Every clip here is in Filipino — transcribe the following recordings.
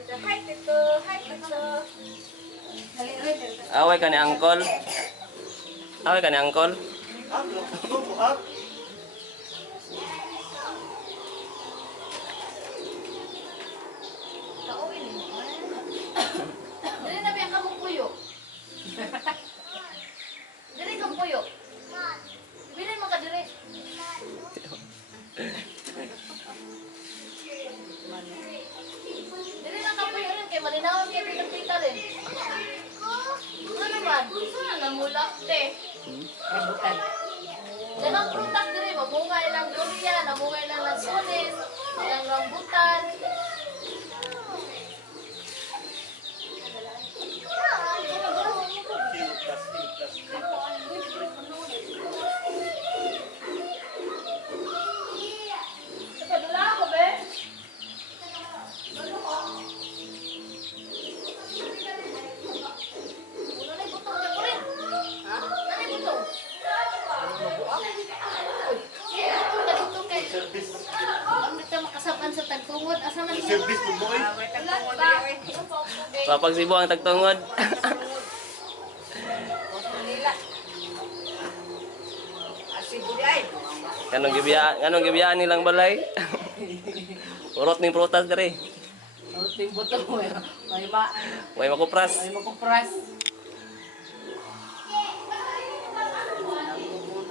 Hi, Tito. Hi, Tito. Away ka ni Angkol. Away ka ni Angkol. Dili na biya ka mong puyo. Dili kang puyo. Dili mo ka dili. Dili na ka puyo rin kay malinawon kay pinagpita rin. Ano naman? Saan namulak te? Ributan. Ganang prutas diri, mamungay lang durian, namungay lang lansones, ilang rambutan. Padula ako, be. Ulo na butong niya ko rin. Ha? Nani butong? Kadito kay ang dito makasaban sa tagtungod. Asa man Service mo boy. Papagsibo ang tagtungod. Kanong gibiyaan nilang balay? Urot ning prutas diri. Ting butong Way makupras. may makupras.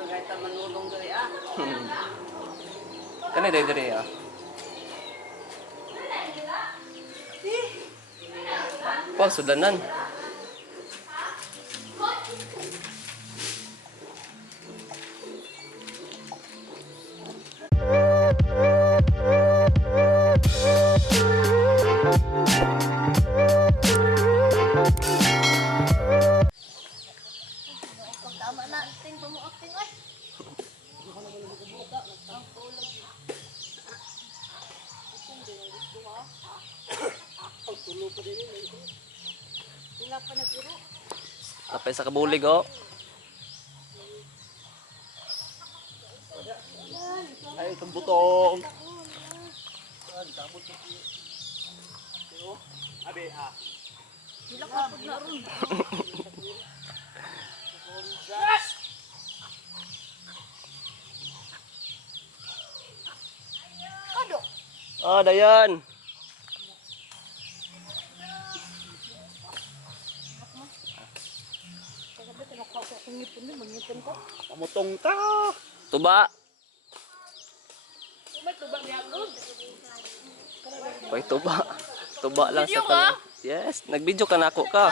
Kahit manulong dali Kani diri ah. Pag sudanan. tama na ting pumuakting ay. Tapay sa kabulig oh. Ay, itong butong. Abi, Hilakapod na ron. Kado. Oh, dayan. pamutong ta. Tuba. Pay tuba. Tuba lang sa tanan. Yes, nagbidyo ka na ako ka.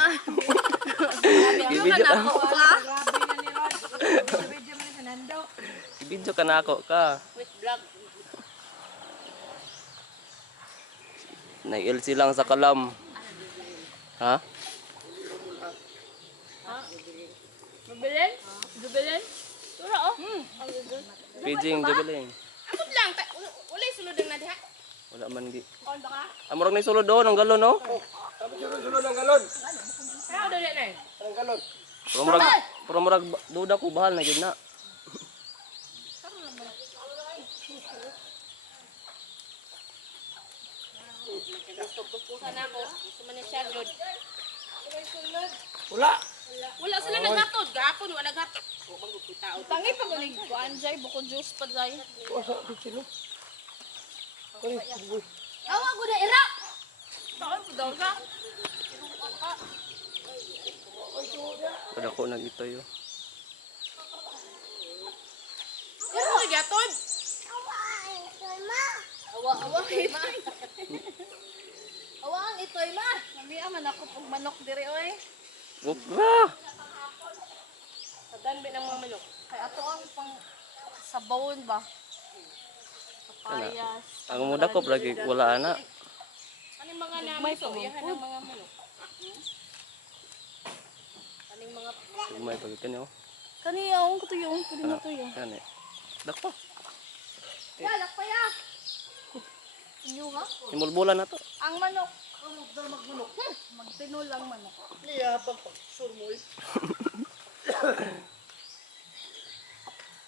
Ibidyo ka. Ibidyo ka na ako ka. With vlog. Nai-LC lang sa kalam. Ha? Jubilen? Jubilen? Sura oh. Pidging jubiling. Akot lang. Ulay sulod na diha. Wala man gi. On baka? Amurang ni sulod do ng galon no? Sunod ang galon. Kaya ako dali na eh. Ang galon. Pero murag duda ko bahal na gid na. Gusto-gustuhan ako. Gusto man niya siya, Jod. Wala. Wala sila naghatod. Gapon, wala naghatod. Tangi pa guling ko, Anjay. Bukod juice pa, Jay. Awa ko na, ira! Saan po daw ka? Kada ko nagitoy yo. Ira ko, gatod! Awa, itoy ma. Awa ang itoy ma. Mami, aman ako pag manok diri, oy. Bukra. Tadan ba ng mga manok? Kaya ato ang pang sabawon ba? Papayas. Ang muda ko lagi wala ana. Ano yung mga namin so? Iyahan ng mga manok. Ano yung mga... Umay pag kanyo. Kaniya, ang katuyong. Kani na tuyong. Kani. Dakpa. Yalak pa ya! Inyo ha? Himulbulan na to. Ang manok. Ang magmanok. Magtinol ang manok. Niya bang pagsur mo eh.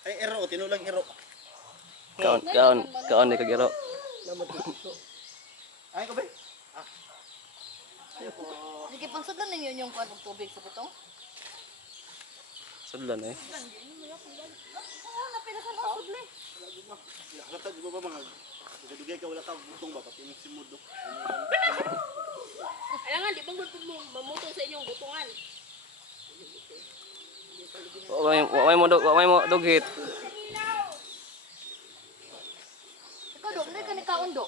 Ay, ero. Tinulang ero. Kaon ni kagiro. Ay, ko ba? Ah. Sige, pangsudlan ninyo yung kuwan ng tubig sa butong. Sudlan eh. Oo, napilasan ang sudli. Nakatag mo ba mga dugay ka wala ka butong ba pati mix mo do. Alangan, di ba mo mamutong sa inyong butungan? Wa may mo dugit. Ikaw, do, hindi ka ni kaon, do.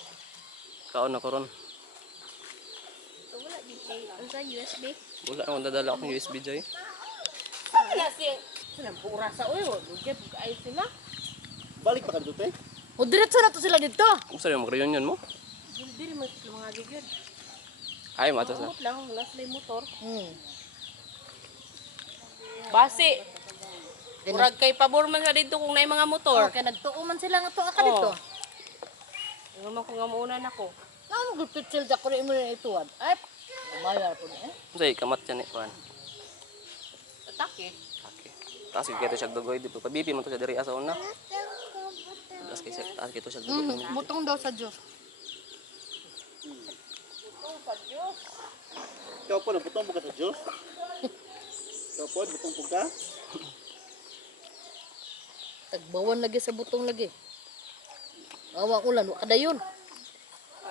Kaon na ko ron. So, wala din kay, ano sa USB? Wala akong dadala akong USB joy. Wala siya. Sila, pura sa uyo. Lugay, ay sila. Balik pa ka dito te. O, diretso na to sila dito. Kung saan yung mag-reunion mo? Dili man sila mga gigid. Ay, matos na. Amot lang, wala sila yung motor. Basi. Murag kay pabor man sa dito kung naay mga motor. Kaya nagtuuman sila nga to ka dito. Nga man ko nga maunan ako. Ano magpipitsil sa kuri mo na ituwad? Ay, umayar po na eh. Say, kamat yan eh. Kuhan. Atake. Okay. Taas kaya ito siya dugoy. Di pa bibi man to siya diri asa una. Taas kaya ito siya dugoy. Butong daw sa Diyos. Ikaw po butong po ka sa Diyos. Ikaw po butong po ka. Tagbawan lagi sa butong lagi. Awang ulan, kada yun.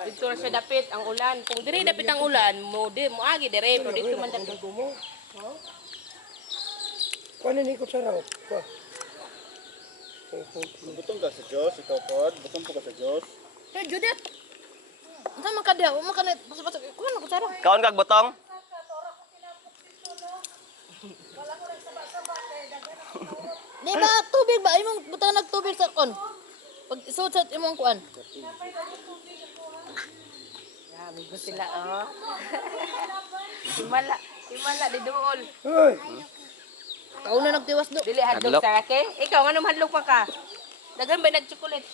Dito na siya dapit ang ulan. Kung dire dapit ang ulan, mo agi dire pero dito man dapit. Kuanin ikot sa raw. Butong ka sa Diyos, ikaw po butong po ka sa Diyos. Hey, Judith! Ano man ka diya? Uma ka na, basa-basa. Kuhan ako sarang. Kaon kag botong? Di ba, tubig ba? Imong butang nagtubig sa kon. Pag isuot sa imong kuan. Grabe ko sila oh. Himala di duol. Hoy! Kau na nagtiwas do. Dili hadlok Hadlok. sa laki. Ikaw anong hadlok pa ka? Dagan ba nagchocolate?